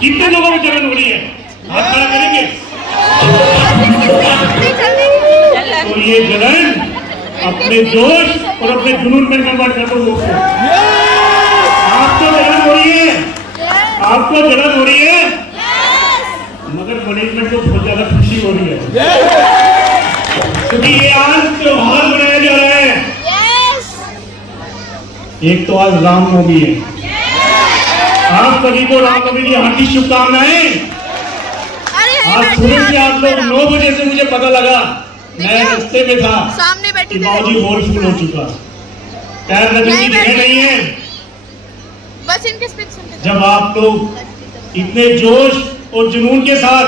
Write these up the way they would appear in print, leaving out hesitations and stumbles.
कितने लोगों में जलन हो रही है? हाथ खड़ा करेंगे? तो ये जलन अपने जोश और अपने जुनून में कन्वर्ट कर दो दोस्तों। आपको जलन हो रही है, आपको जलन हो रही है, मगर मैनेजमेंट को बहुत ज्यादा खुशी हो रही है क्योंकि ये आज त्योहार मनाया जा रहा है। एक तो आज रामनवमी है। आप सभी को रामनवमी की हार्दिक शुभकामनाएं। आज सुबह से आप लोग 9 बजे से मुझे पता लगा, मैं रास्ते में था कि बाबूजी हॉल फुल हो चुका, पैर रखने की जगह नहीं है। बस इनके स्पीच सुनते जब आप लोग इतने जोश और जुनून के साथ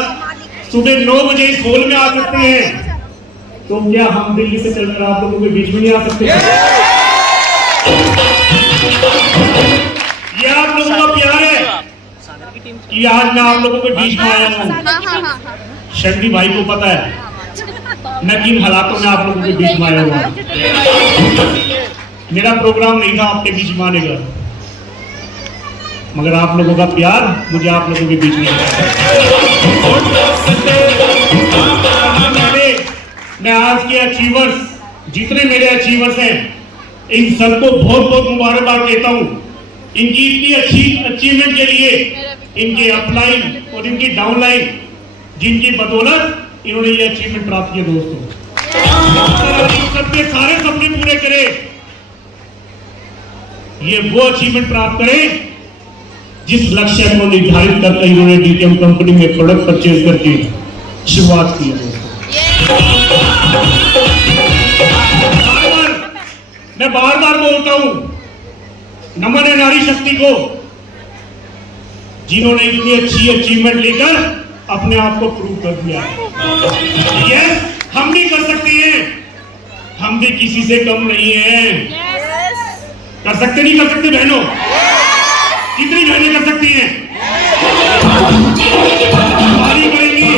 सुबह 9 बजे इस हॉल में आ सकते हैं, तो क्या हम दिल्ली से चलकर आप लोगों के बीच में नहीं आ सकते? ये आप लोगों का प्यार है कि आज मैं आप लोगों के बीच में आया हूँ। शक्ति भाई को पता है मैं किन हालातों में आप लोगों के बीच में आया हुआ। मेरा प्रोग्राम नहीं था आपके बीच में आने का, मगर आप लोगों का प्यार मुझे आप लोगों के बीच में मैं आज के अचीवर्स, जितने मेरे अचीवर्स हैं, इन सबको बहुत बहुत मुबारकबाद देता हूँ। इनकी इतनी अच्छी अचीवमेंट के लिए, इनके अपलाइन और इनकी डाउनलाइन, जिनकी बदौलत इन्होंने ये अचीवमेंट प्राप्त किया दोस्तों। सबके सारे सपने पूरे करे, ये वो अचीवमेंट प्राप्त करें जिस लक्ष्य को निर्धारित करके इन्होंने डीटीएम कंपनी में प्रोडक्ट परचेज करके शुरुआत की है। मैं बार बार बोलता हूं, नमन है नारी शक्ति को, जिन्होंने इतनी अच्छी अचीवमेंट लेकर अपने आप को प्रूव कर दिया। यस, हम भी कर सकते हैं, हम भी किसी से कम नहीं हैं। कर सकते नहीं कर सकते बहनों? कितनी बहनें कर सकती हैं? सारी करेंगी,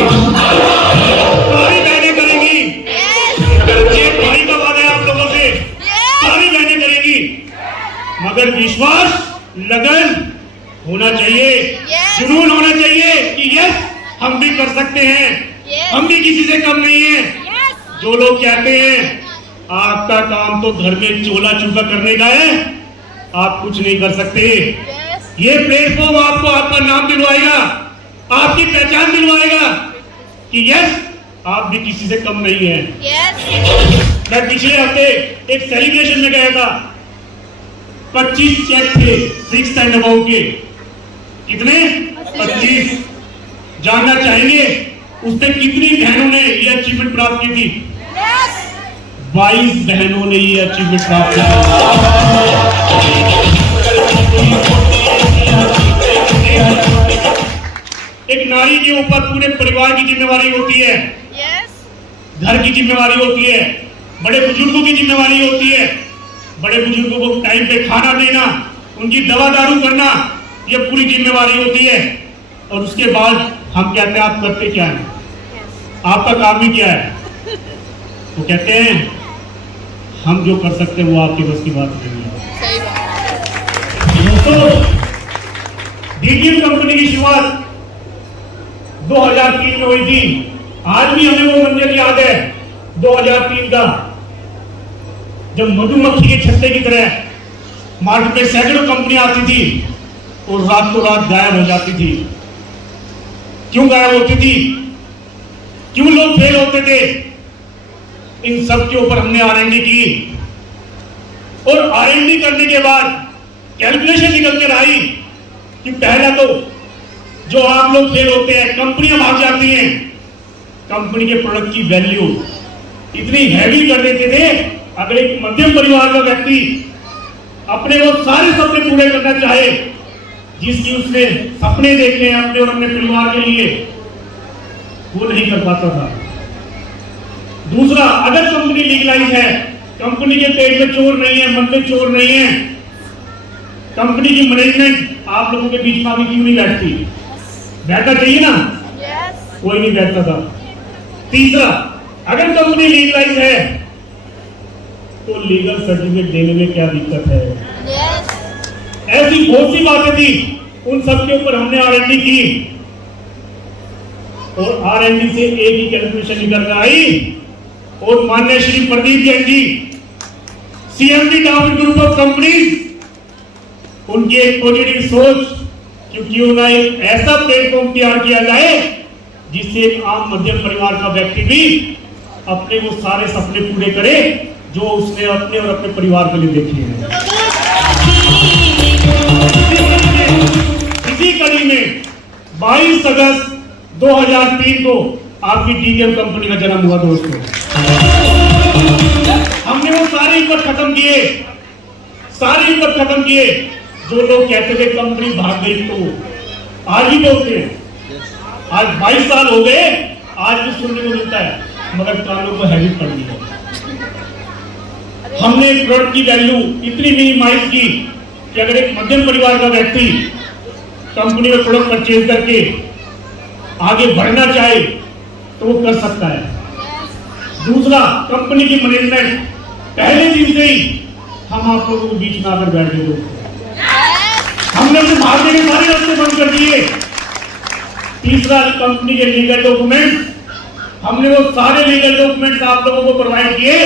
सारी बहनें करेंगी। एक भाई का वादा है आप लोगों से, सारी बहनें करेंगी, मगर विश्वास, लगन होना चाहिए, जुनून होना चाहिए कि यस हम भी कर सकते हैं, हम भी किसी से कम नहीं है। जो लोग कहते हैं आपका काम तो घर में चोला चूका करने का है, आप कुछ नहीं कर सकते, ये प्लेटफॉर्म आपको आपका नाम दिलवाएगा, आपकी पहचान दिलवाएगा कि यस आप भी किसी से कम नहीं हैं। मैं पिछले हफ्ते एक सेलिब्रेशन में गया था, 25 चेक थे 6 एंड अबव के। कितने? 25। जानना चाहेंगे उसने कितनी बहनों ने ये अचीवमेंट प्राप्त की थी? 22 बहनों ने ये अचीवमेंट प्राप्त की थी। एक नारी के ऊपर पूरे परिवार की जिम्मेवारी होती है, घर की जिम्मेवारी होती है, बड़े बुजुर्गों की जिम्मेवारी होती है, बड़े बुजुर्गों को टाइम पे खाना देना, उनकी दवा दारू करना, ये पूरी जिम्मेवारी होती है। और उसके बाद हम कहते हैं आप करते क्या है, आपका काम ही क्या है? तो कहते हैं हम जो कर सकते हैं वो आपके बस की बात नहीं है। दोस्तों, डीटीएम कंपनी की शुरुआत 2003 में हुई थी। आज भी हमें वो मंजर याद है 2003 का, जब मधुमक्खी के छत्ते की तरह मार्केट में सैकड़ों कंपनियां आती थी और रातों रात गायब हो जाती थी। क्यों गायब होती थी? क्यों लोग फेल होते थे? इन सब के ऊपर हमने R&D की, और R&D करने के बाद कैलकुलेशन निकल कर आई कि पहला तो जो आप लोग फेल होते हैं, कंपनियां भाग जाती हैं, कंपनी के प्रोडक्ट की वैल्यू इतनी हैवी कर देते थे, अगर एक मध्यम परिवार का व्यक्ति अपने वो सारे सपने पूरे करना चाहे जिसकी उसने सपने देखे हैं अपने और अपने परिवार के लिए, वो नहीं कर पाता था। दूसरा, अगर कंपनी लीगलाइज है, कंपनी के पेट में चोर नहीं है, मन में चोर नहीं है, कंपनी की मैनेजमेंट आप लोगों के बीच में भी क्यों नहीं बैठती? बैठना चाहिए ना? कोई नहीं बैठता था। तीसरा, अगर कंपनी लीगलाइज है तो लीगल सर्टिफिकेट देने में क्या दिक्कत है? ऐसी बहुत सी बातें थी उन सब के ऊपर हमने R&D की और R&D से एक ही कैलकुलेशन निकल कर आई और माननीय Shri Pradeep Jain ji CMD down group of companies, उनकी एक पॉजिटिव सोच कि क्यों ना एक ऐसा प्लेटफॉर्म तैयार किया जाए जिससे एक आम मध्यम परिवार का व्यक्ति भी अपने वो सारे सपने पूरे करे जो उसने अपने और अपने परिवार के लिए देखे हैं। इसी कड़ी में 22 अगस्त 2003 को आपकी DTM कंपनी का जन्म हुआ दोस्तों। हमने वो सारे इकट्ठ खत्म किए, सारे इकट्ठ खत्म किए। जो लोग कहते थे कंपनी भाग गई, तो आज ही बोलते हैं। आज 22 साल हो गए, आज भी सुनने को मिलता है, मगर कानों को हैबिट पड़ गई है। हमने प्रोडक्ट की वैल्यू इतनी मिनिमाइज की कि अगर एक मध्यम परिवार का व्यक्ति कंपनी में प्रोडक्ट परचेज करके आगे बढ़ना चाहे तो वो कर सकता है। दूसरा, कंपनी की मैनेजमेंट पहले दिन से ही हम आप लोगों को बीच में आकर बैठ गए। हमने अपने भागने के सारे रास्ते बंद कर दिए। तीसरा, कंपनी के लीगल डॉक्यूमेंट्स, हमने वो सारे लीगल डॉक्यूमेंट्स आप लोगों को प्रोवाइड किए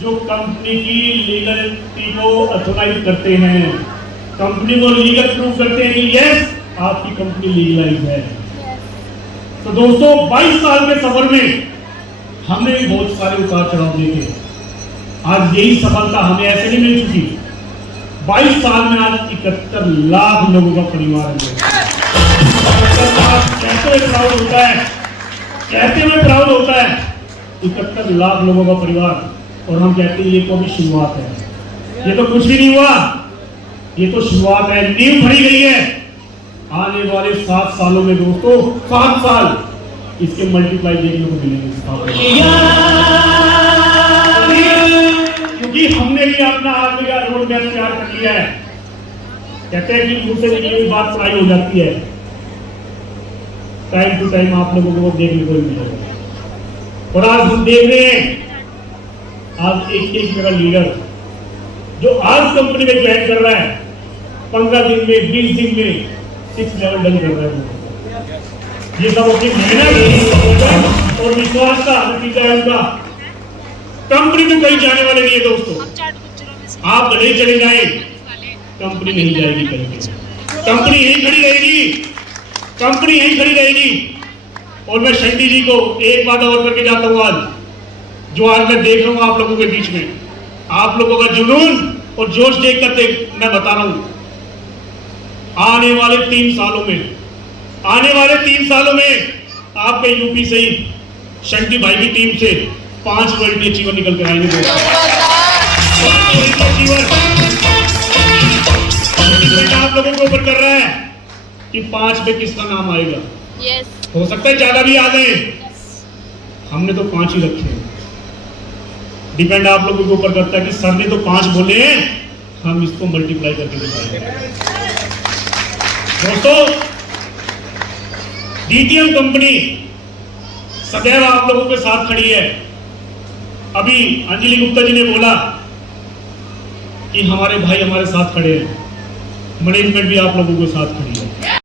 जो कंपनी की लीगलिटी को ऑथराइज करते हैं, कंपनी को लीगल प्रूफ करते हैं कि यस आपकी कंपनी लीगलाइज है। तो दोस्तों 22 साल के सफर में हमने भी बहुत सारे उतार चढ़ाव देखे। आज यही सफलता हमें ऐसे नहीं मिल चुकी। 22 साल में आज 71 लाख लोगों का परिवार है। कहते हुए प्राउड होता है, कहते हुए प्राउड होता है 71 लाख लोगों का परिवार। और हम कहते हैं ये तो अभी शुरुआत है, ये तो कुछ भी नहीं हुआ, ये तो शुरुआत है, नींव भरी गई है। आने वाले 7 सालों में दोस्तों 7 साल इसके मल्टीप्लाई देखने को मिलेंगे, क्योंकि हमने भी अपना आज का रोड मैप तैयार कर लिया है। कहते हैं कि मुझसे निकली हुई बात पढ़ाई हो जाती है, टाइम टू टाइम आप लोगों को देखने को मिलेगा। और आज हम देख रहे हैं आज एक मेरा लीडर जो आज कंपनी में ज्वाइन कर रहा है 15 दिन में 20 दिन में 6 लेवल डन कर रहा है। ये सब अपनी मेहनत और विश्वास का नतीजा है उनका। कंपनी तो कहीं जाने वाले नहीं है दोस्तों। आप भले चले जाए, कंपनी नहीं जाएगी कहीं, कंपनी यहीं खड़ी रहेगी, कंपनी यहीं खड़ी रहेगी। और मैं शंटी जी को एक बात और करके जाता हूं, आज जो आज मैं देख रहा हूं आप लोगों के बीच में, आप लोगों का जुनून और जोश देखकर मैं बता रहा हूं, आने वाले 3 सालों में, आने वाले 3 सालों में आपके यूपी से ही शंटी भाई की टीम से 5 क्वालिटी अचीवर निकल कर आएंगे। आप लोगों को ऊपर कर रहा है कि 5 पे किसका नाम आएगा। हो सकता है ज्यादा भी आ जाए, हमने तो 5 ही रखे हैं। डिपेंड आप लोगों के ऊपर करता है कि सर ने तो 5 बोले हैं, हम इसको मल्टीप्लाई करके दिखाएंगे। दोस्तों DTM कंपनी सदैव आप लोगों के साथ खड़ी है। अभी अंजलि गुप्ता जी ने बोला कि हमारे भाई हमारे साथ खड़े हैं, मैनेजमेंट भी आप लोगों के साथ खड़ी है।